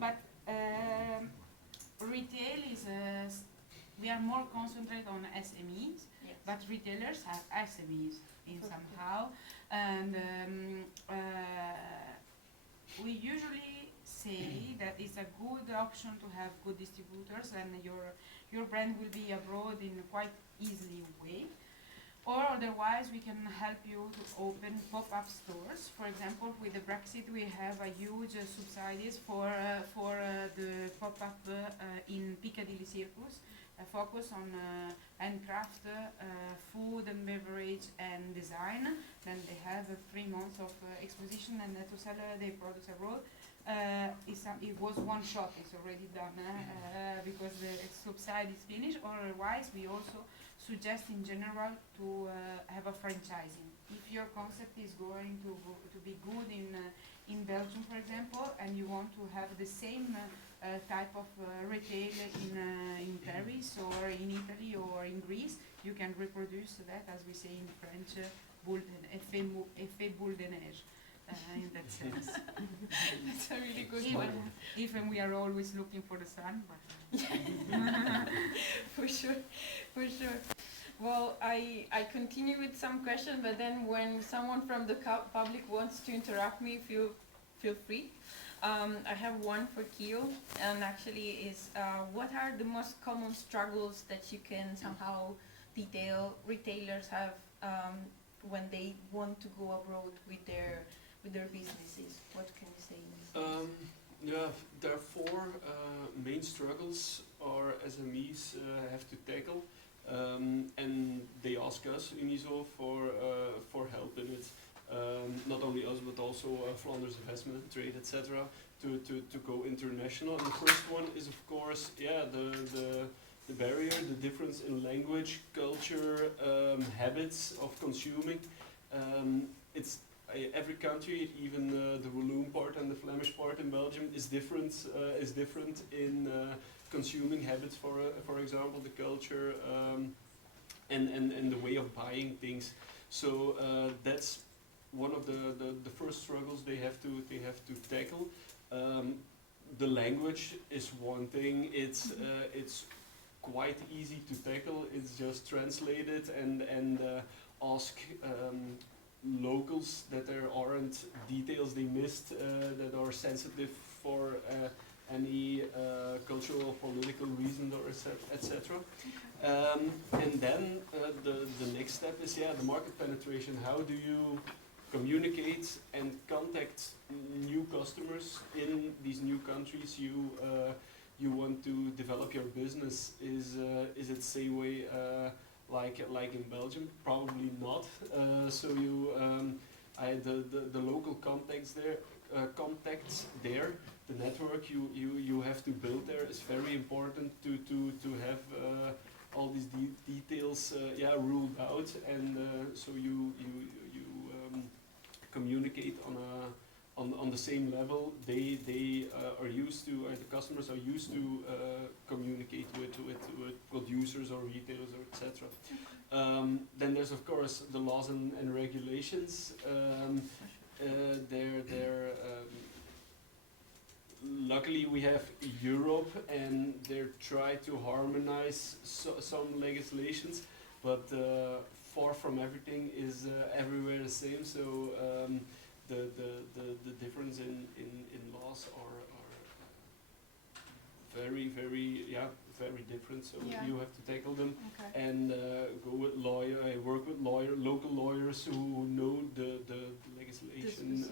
But retail is, we are more concentrated on SMEs, Yes. but retailers have SMEs in somehow, and we usually say that it's a good option to have good distributors, and your brand will be abroad in a quite easily way. Or otherwise, we can help you to open pop-up stores. For example, with the Brexit, we have a huge subsidies for the pop-up in Piccadilly Circus, focus on handcraft, food and beverage and design. Then they have 3 months of exposition and to sell their products abroad. It was one shot, it's already done because the subsidy is finished. Or otherwise, we also suggest in general to have a franchising. If your concept is going to be good in Belgium, for example, and you want to have the same type of retail in Paris or in Italy or in Greece, you can reproduce that, as we say in French, effet boule de neige. In that sense. That's a really good even, one. Even we are always looking for the sun, but For sure, for sure. Well, I continue with some questions, but then when someone from the public wants to interrupt me, feel free. I have one for Kyo, and actually is what are the most common struggles that you can somehow detail retailers have when they want to go abroad with their businesses? What can you say? Yeah, there are 4 main struggles our SMEs have to tackle, and they ask us, UNISO, for help in it. Not only us, but also Flanders Investment and Trade, etc., to go international. And the first one is, of course, the the barrier, the difference in language, culture, habits of consuming. It's every country, even the Walloon part and the Flemish part in Belgium, is different. Is different in consuming habits, for example, the culture and the way of buying things. So that's one of the first struggles they have to tackle. The language is one thing. It's quite easy to tackle. It's just translate it and ask locals that there aren't details they missed that are sensitive for any cultural, political reasons or etc. And then the next step is the market penetration. How do you communicate and contact new customers in these new countries you want to develop your business? Is it same way like in Belgium? Probably not. So you the local contacts there, the network you have to build there is very important to have all these details ruled out, and so you communicate on the same level they are used to, the customers are used to communicate with producers or retailers or etc. Then there's of course the laws and regulations. Luckily we have Europe and they try to harmonize some legislations, but far from everything is everywhere the same. So the difference in laws are very very different. So you have to tackle them and go with work with local lawyers who know the legislation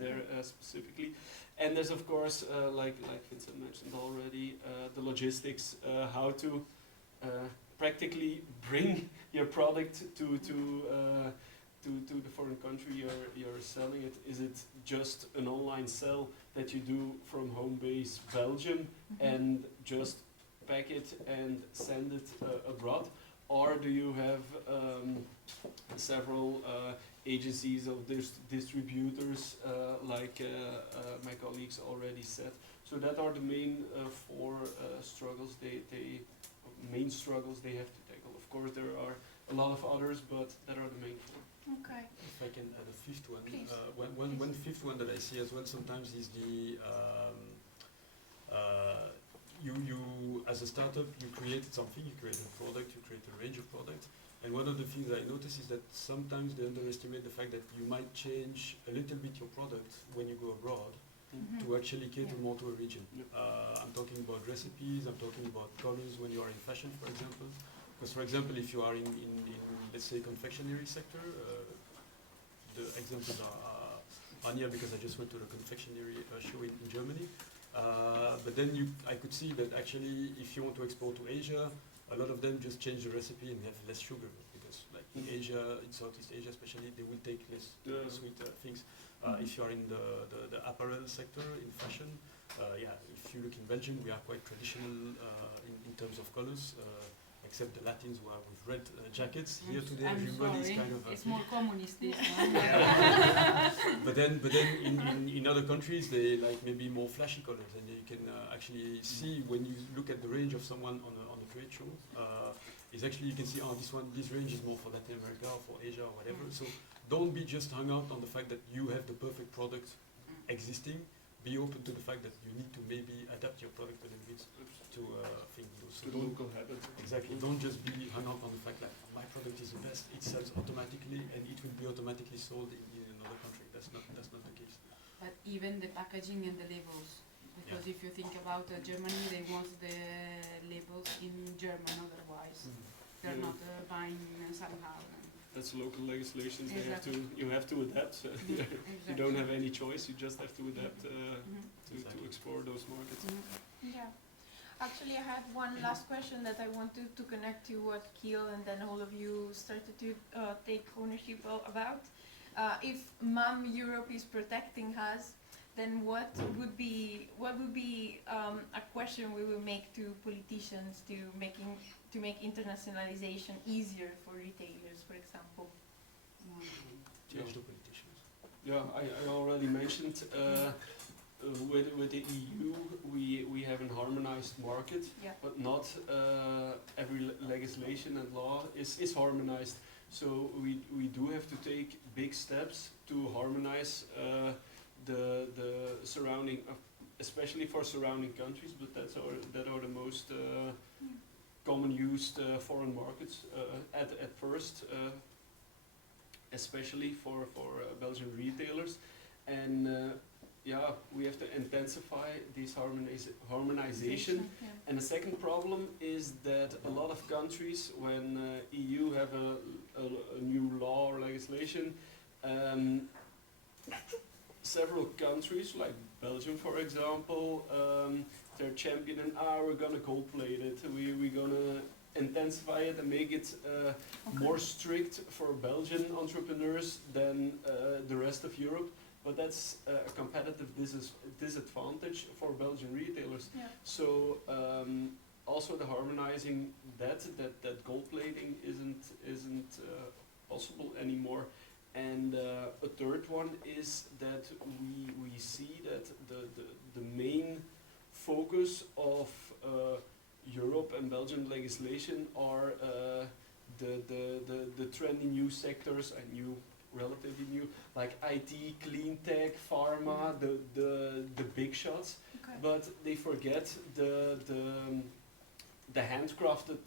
there specifically. And there's of course like Vincent mentioned already, the logistics, how to practically bring your product to the foreign country you're selling it. Is it just an online sell that you do from home base Belgium and just pack it and send it abroad, or do you have several agencies of distributors like my colleagues already said? So that are the main four struggles main struggles they have to tackle. Of course there are a lot of others, but that are the main four. Okay. If I can add a fifth one, Please. one fifth one that I see as well sometimes is the you as a startup you created something, you created a product, you create a range of products, and one of the things I notice is that sometimes they underestimate the fact that you might change a little bit your product when you go abroad to actually cater more to a region. I'm talking about recipes, I'm talking about colors when you are in fashion, for example. Because for example, if you are in let's say confectionery sector, the examples are near because I just went to the confectionery show in Germany. But then I could see that actually if you want to export to Asia, a lot of them just change the recipe and have less sugar, because like in Asia, in Southeast Asia especially, they will take less sweet things. If you are in the apparel sector, in fashion, if you look in Belgium, we are quite traditional in terms of colors. Except the Latins who are with red jackets. Here today everybody is kind of... It's more communist this one. But then in other countries they like maybe more flashy colors, and you can actually see when you look at the range of someone on a trade show, is actually you can see this range is more for Latin America or for Asia or whatever. So don't be just hung out on the fact that you have the perfect product existing. Be open to the fact that you need to maybe adapt your product a little bit to To the local habit. Exactly. Don't just be hung up on the fact that my product is the best. It sells automatically, and it will be automatically sold in another country. That's not the case. But even the packaging and the labels, because if you think about Germany, they want the labels in German. Otherwise, they're not buying somehow. That's local legislations. Exactly. You have to adapt. You don't have any choice. You just have to adapt to explore those markets. Yeah. Actually, I had one last question that I wanted to connect to what Kiel and then all of you started to take ownership about. If Mom Europe is protecting us, then what would be a question we will make to politicians to make internationalization easier for retailers, for example? Change the politicians. Yeah, I already mentioned with the EU we have a harmonized market, Yeah. but not every legislation and law is harmonized. So we do have to take big steps to harmonize the surrounding, especially for surrounding countries. But that are the most common used foreign markets at first. Especially for Belgian retailers, and yeah, we have to intensify this harmonization. Yeah. And the second problem is that a lot of countries, when EU have a new law or legislation, several countries, like Belgium for example, they're championing, we're gonna gold plate it, we're gonna intensify it and make it more strict for Belgian entrepreneurs than the rest of Europe. But that's a competitive disadvantage for Belgian retailers. Yeah. So also the harmonizing that gold plating isn't possible anymore. And a third one is that we see that the main focus of Europe and Belgian legislation are the trendy new sectors and new, relatively new, like IT, clean tech, pharma, the big shots. Okay. But they forget the handcrafted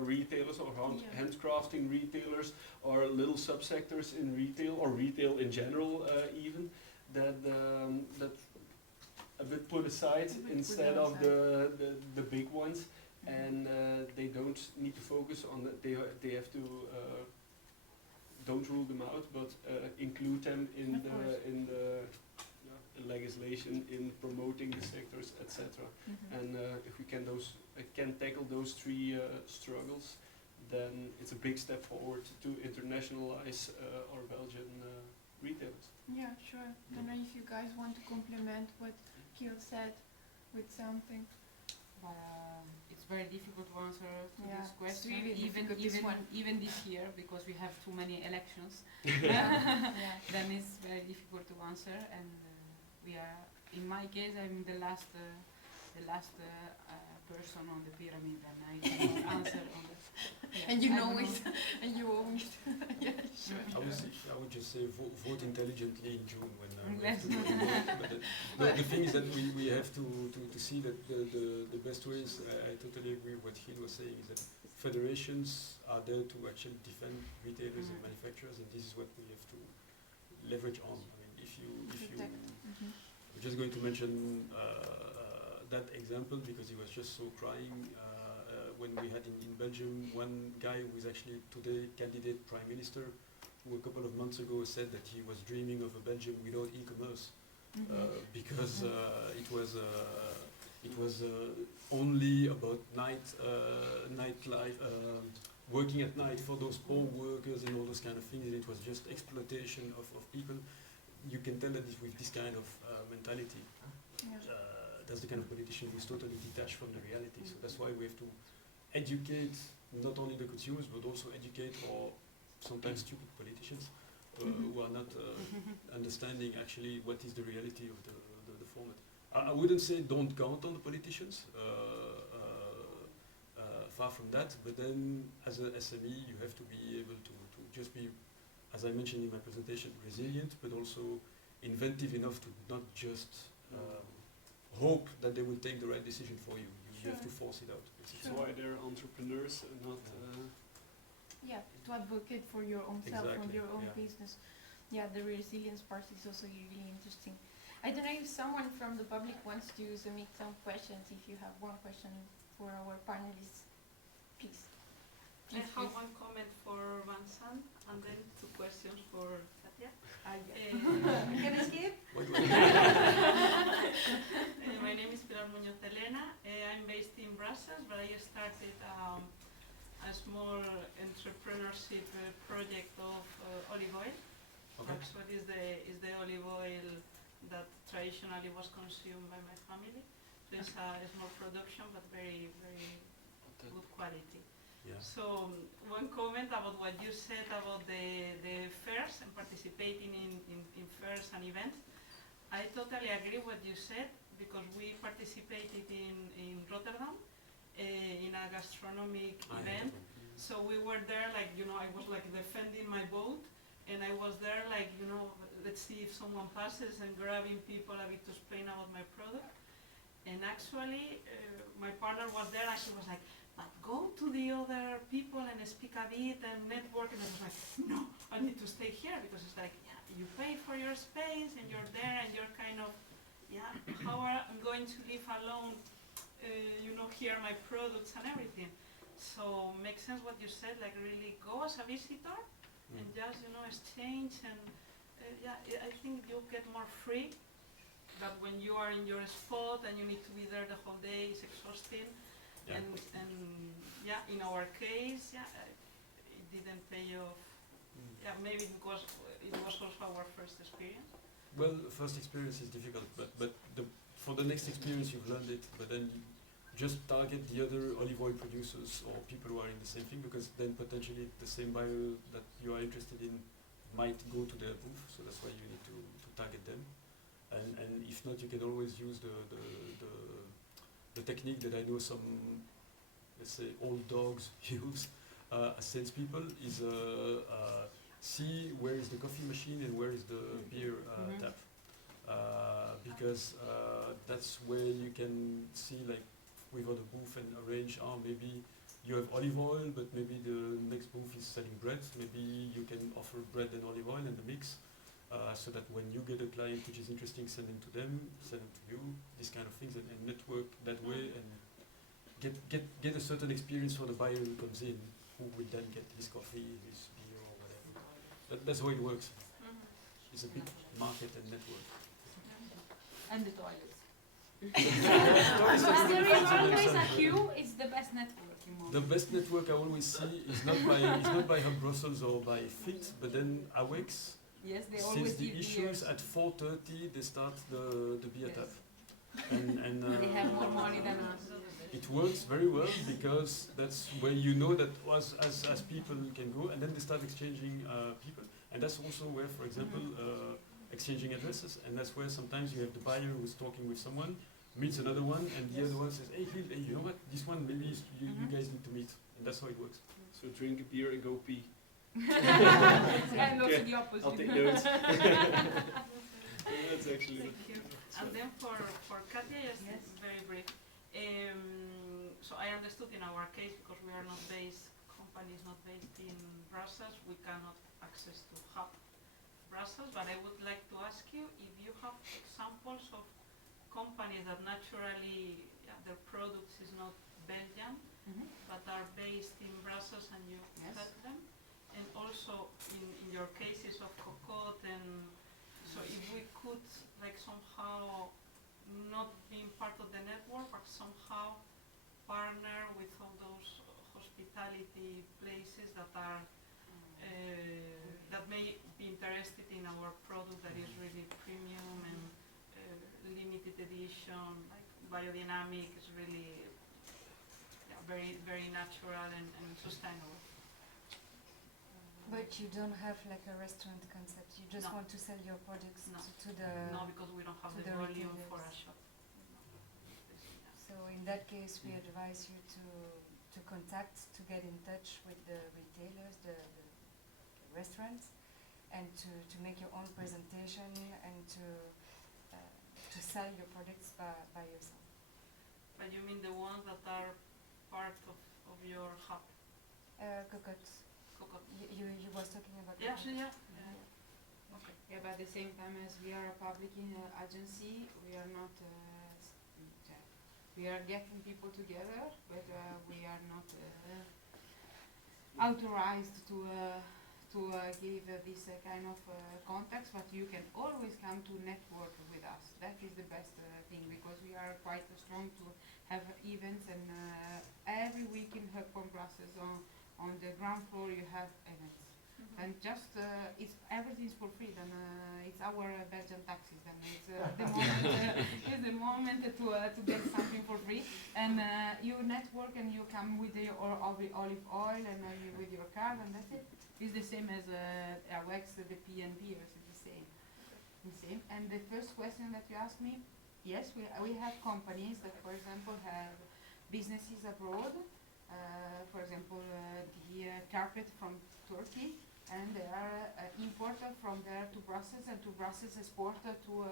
retailers or handcrafting retailers or little subsectors in retail or retail in general even that a bit put aside instead of the big ones, and they don't need to focus on that. They have to don't rule them out, but include them in the legislation, in promoting the sectors, etc. And if we can tackle those three struggles, then it's a big step forward to internationalize our Belgian retailers. Yeah, sure. I don't know if you guys want to complement what Gil said with something. It's very difficult to answer to Yeah, this it's question, really difficult, this one. even this year, because we have too many elections. Yeah. Then it's very difficult to answer, and we are, in my case, I'm the last person on the pyramid, and I cannot answer on that. Yeah, And you I know don't it, and you own it. Yeah, sure. I would just say vote intelligently in June when we Yes. have to vote. But the thing is that we have to see that the best way is, I totally agree with what Gil was saying, is that federations are there to actually defend retailers and manufacturers, and this is what we have to leverage on. I mean, if you Protect. I'm just going to mention that example because he was just so crying when we had in Belgium one guy who is actually today candidate prime minister, who a couple of months ago said that he was dreaming of a Belgium without e-commerce because it was only about nightlife, working at night for those poor workers and all those kind of things, and it was just exploitation of people. You can tell that with this kind of mentality, that's the kind of politician who is totally detached from the reality. So that's why we have to educate not only the consumers but also educate our sometimes stupid politicians who are not understanding actually what is the reality of the format. I wouldn't say don't count on the politicians, far from that, but then as a SME you have to be able to just be, as I mentioned in my presentation, resilient but also inventive enough to not just hope that they will take the right decision for you. You have to force it out. That's why they're entrepreneurs and not. Yeah, to advocate for your own self, for Exactly, your own yeah. business. Yeah, the resilience part is also really interesting. I don't know if someone from the public wants to submit some questions. If you have one question for our panelists, please. I have one comment for Vincent and then two questions for Katia. Can I skip? My name is Pilar Muñoz Elena. I'm based in Brussels, but I started a small entrepreneurship project of olive oil. Okay. Actually, is the olive oil that traditionally was consumed by my family. So it's a small production, but very, very good quality. Yeah. So one comment about what you said about the fairs and participating in fairs and events. I totally agree what you said, because we participated in Rotterdam in a gastronomic event. So we were there, like, I was like defending my boat, and I was there like, let's see if someone passes, and grabbing people a bit to explain about my product. And actually, my partner was there, and she was like, but go to the other people and speak a bit and network. And I was like, no, I need to stay here, because it's like, yeah, you pay for your space and you're there and you're kind of, yeah, how I'm going to live alone, hear my products and everything. So makes sense what you said, like really go as a visitor and just, exchange and, yeah, I think you get more free. But when you are in your spot and you need to be there the whole day, it's exhausting. Yeah. And yeah, in our case, yeah, it didn't pay off. Yeah, maybe because it was also our first experience. Well, first experience is difficult, but for the next experience you've learned it, but then you just target the other olive oil producers or people who are in the same thing, because then potentially the same buyer that you are interested in might go to their booth, so that's why you need to target them. And if not, you can always use the technique that I know some, let's say, old dogs use as salespeople, is see where is the coffee machine and where is the beer tap. Because that's where you can see, like, we got a booth and arrange, maybe you have olive oil, but maybe the next booth is selling bread. Maybe you can offer bread and olive oil and the mix, so that when you get a client which is interesting, send them to them, send them to you, these kind of things, and network that way, and get a certain experience for the buyer who comes in, who will then get his coffee, his beer, or whatever. That's how it works. It's a big market and network. And the toilets. Toilets are As there is different always a themselves. queue, it's the best network in The Malta. best network I always see is not by Hub Brussels or by Fit, but then AWEX. Yes, they Since always the give issues beers. at 4:30, they start the beer tap, and They have more money than us. it works very well, because that's where you know that as people can go, and then they start exchanging people, and that's also where, for example, exchanging addresses, and that's where sometimes you have the buyer who's talking with someone, meets another one, and the other one says, hey, Phil, hey, you know what, this one maybe you guys need to meet, and that's how it works. So drink a beer and go pee. And also Okay, the opposite. I'll take notes. That's actually Thank you. And then for Katja, just Yes. very brief. So I understood in our case, because we are not based, company is not based in Brussels, we cannot access to Hub Brussels, but I would like to ask you if you have examples of companies that naturally, their products is not Belgian, but are based in Brussels and you Yes. help them. And also in your cases of Cocotte, and so if we could like somehow not being part of the network, but somehow partner with all those hospitality places that are that may be interested in our product that is really premium and limited edition, like biodynamic, is really very, very natural and sustainable. But you don't have like a restaurant concept. You just No. want to sell your products No. to the. No, because we don't have to the the volume for a retailers. shop. So in that case, we advise you to contact, to get in touch with the retailers, the restaurants, and to make your own presentation and to sell your products by yourself. But you mean the ones that are part of your hub? Cocotte, Cocotte. you was talking about. Yeah, Cocotte. yeah. Yeah, but at the same time as we are a public agency, we are not. We are getting people together, but we are not authorized to give this kind of contacts. But you can always come to network with us. That is the best thing, because we are quite strong to have events, and every week in Hub Brussels on the ground floor you have events. And just everything's for free. Then it's our Belgian taxes. Then it's the moment. It's the moment to get something for free. And you network and you come with your olive oil and with your card, and that's it. It's the same as Awex, the PNP, it's the same. The same. And the first question that you asked me, yes, we have companies that, for example, have businesses abroad. For example, the carpet from Turkey, and they are imported from there to Brussels, and to Brussels exported to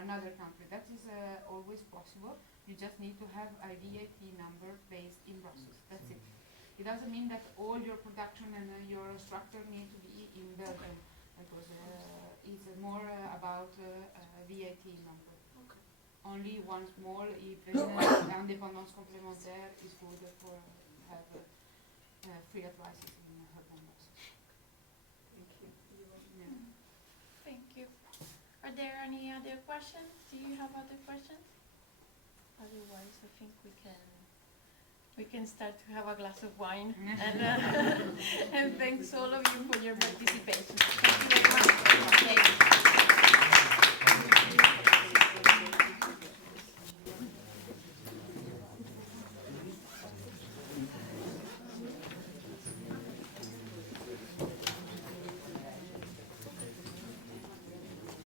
another country. That is always possible. You just need to have a VAT number based in Brussels. That's it. It doesn't mean that all your production and your structure need to be in Belgium, because it's more about VAT number. Okay. Only one small, even independence complémentaire is good for have free advices in urban Brussels. Yeah. Thank you. Are there any other questions? Do you have other questions? Otherwise, I think we can start to have a glass of wine. And thanks all of you for your participation. Thank you very much. Thank you.